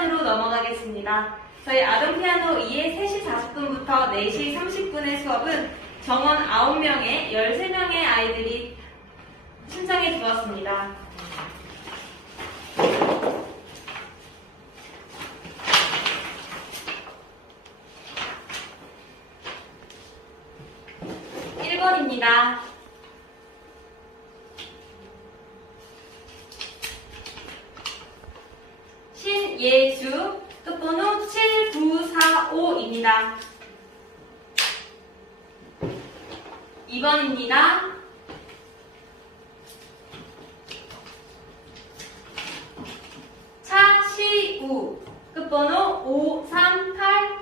시간으로 넘어가겠습니다. 저희 아동 피아노 2의 3시 40분부터 4시 30분의 수업은 정원 9명에 13명의 아이들이 신청해 주었습니다. (1번입니다) 신예수 끝번호 7945입니다. 2번입니다. 차시우 끝번호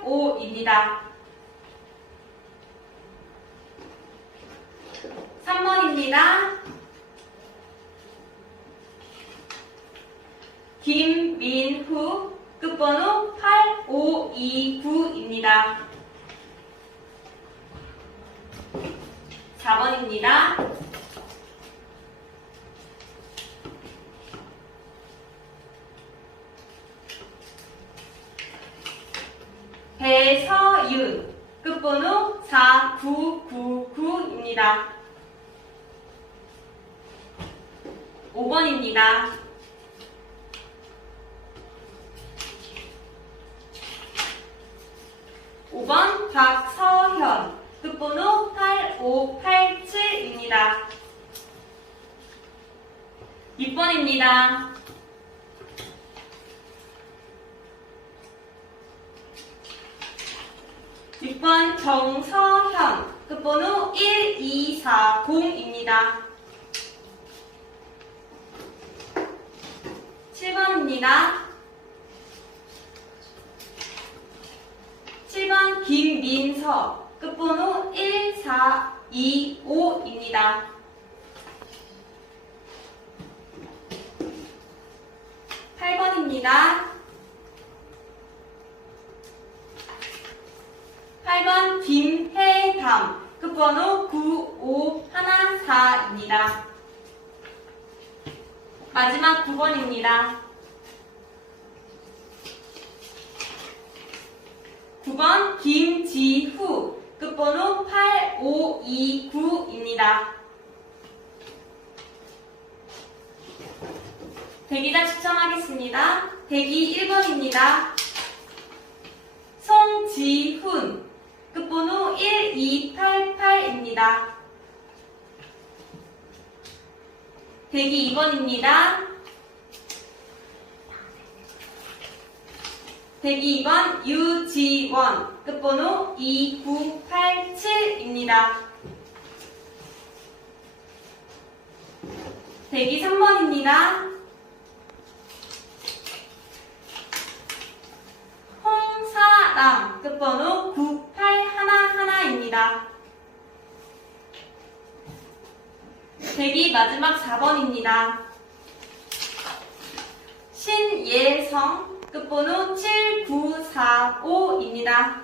5385입니다. 3번입니다. 김민후 끝번호 8529입니다. 4번입니다. 배서윤 끝번호 4999입니다. 5번입니다. 오번 박서현 끝번호 8587입니다. 6번입니다. 육번 정서현 끝번호 1240입니다. 7번입니다. 7번 김민서 끝번호 1425입니다. 8번입니다. 8번 김혜담 끝번호 9514입니다. 마지막 9번입니다. 9번 김지후 끝번호 8529입니다. 대기자 추첨하겠습니다. 대기 1번입니다. 송지훈 끝번호 1288입니다. 대기 2번입니다. 대기 2번 유지원 끝번호 2987입니다. 대기 3번입니다. 홍사랑 끝번호 9811입니다. 대기 마지막 4번입니다. 신예성 끝번호 7945입니다.